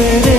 तेरे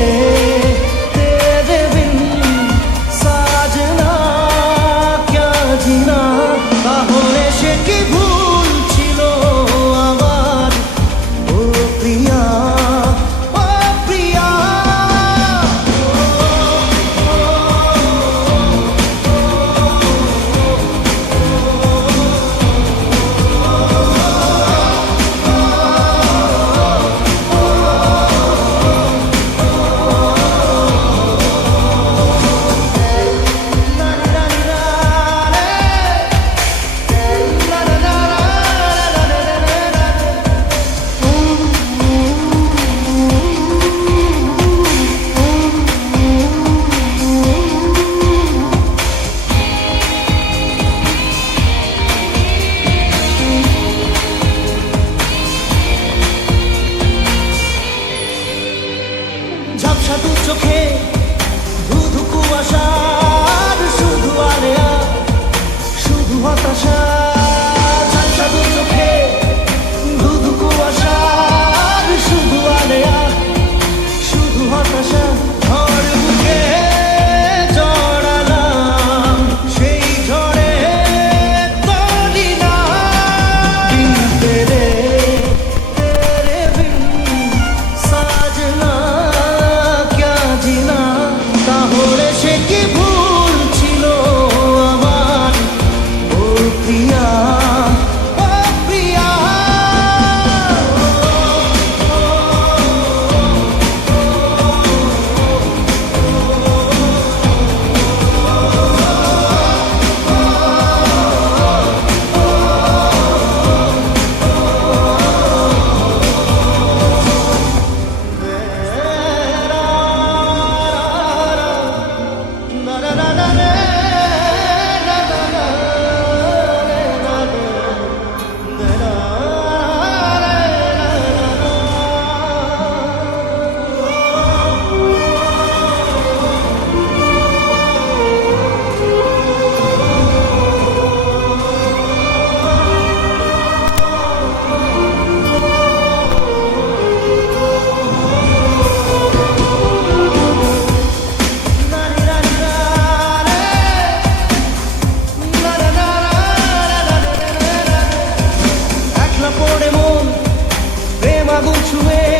ঝাপসা দু চোখে ধু ধু কুয়াশা Go to it.